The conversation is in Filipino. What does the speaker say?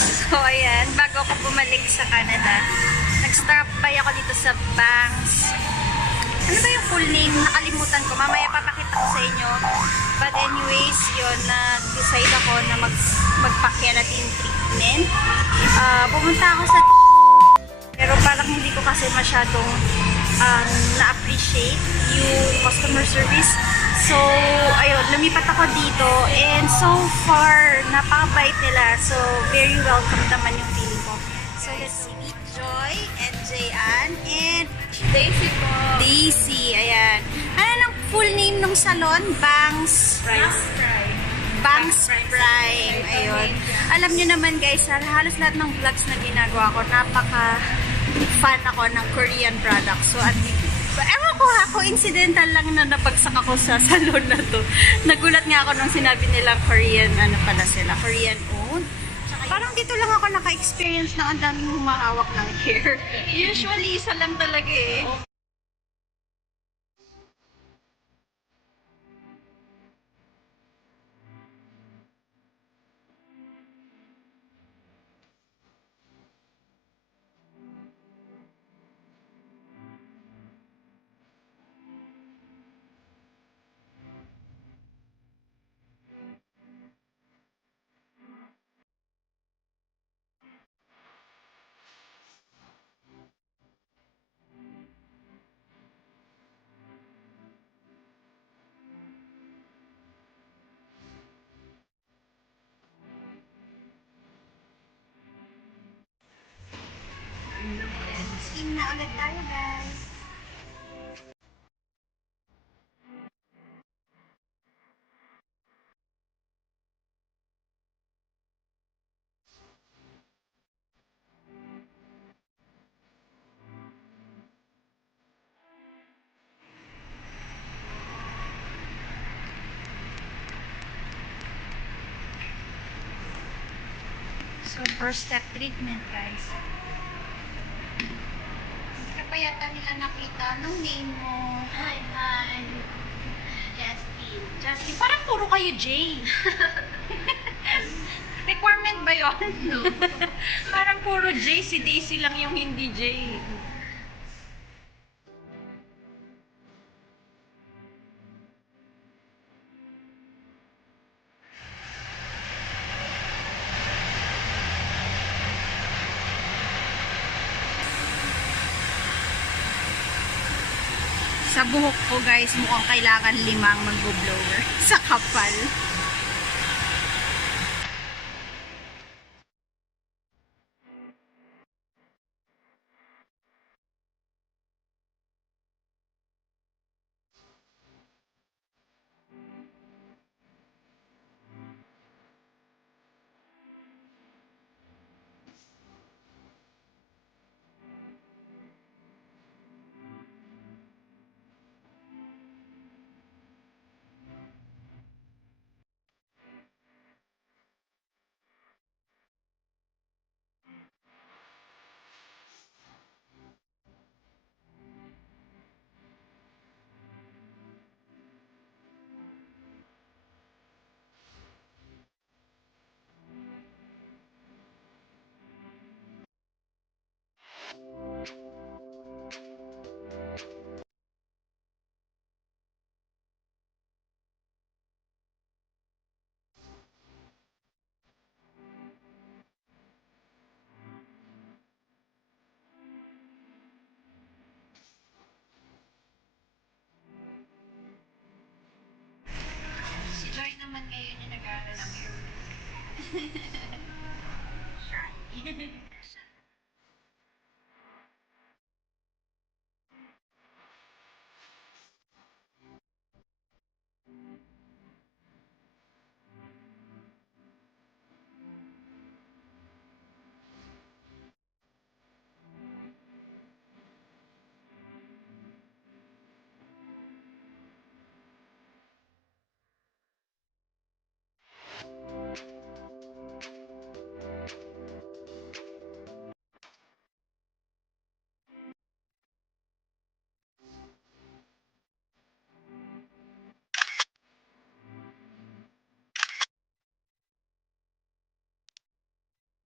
So, ayan, bago ako bumalik sa Canada, nag-stop by ako dito sa Banks. Ano ba yung full name? Nakalimutan ko. Mamaya papakita ko sa inyo. But anyways, yun, nag-decide ako na magpa-keratin treatment. Pumunta ako sa pero parang hindi ko kasi masyadong na-appreciate yung customer service. So, ayun, lumipat ako dito and so far, napakabait nila. So, very welcome naman yung feeling ko. So, let's see, Joy and Jayan and Daisy po. Daisy, ayan. Ano ng full name ng salon? Banks Prime. Ayun. Alam nyo naman guys, halos lahat ng vlogs na ginagawa ko, napaka-fan ako ng Korean products. So, ewan ko ha, coincidental lang na napagsak ako sa salon na to. Nagulat nga ako nung sinabi nilang Korean, ano pala sila, Korean owned. Parang dito lang ako naka-experience na ang daming humahawak ng hair. Usually, isa lang talaga eh. Skin na ulit tayo guys. So, first step treatment guys. Hindi ka pa yata nila nakita nung name mo. Hi. Justin. Parang puro kayo J. Requirement ba yun? No. Parang puro J, si Daisy lang yung hindi J. Sa buhok ko guys, mukhang kailangan 5 mag-blower sa kapal.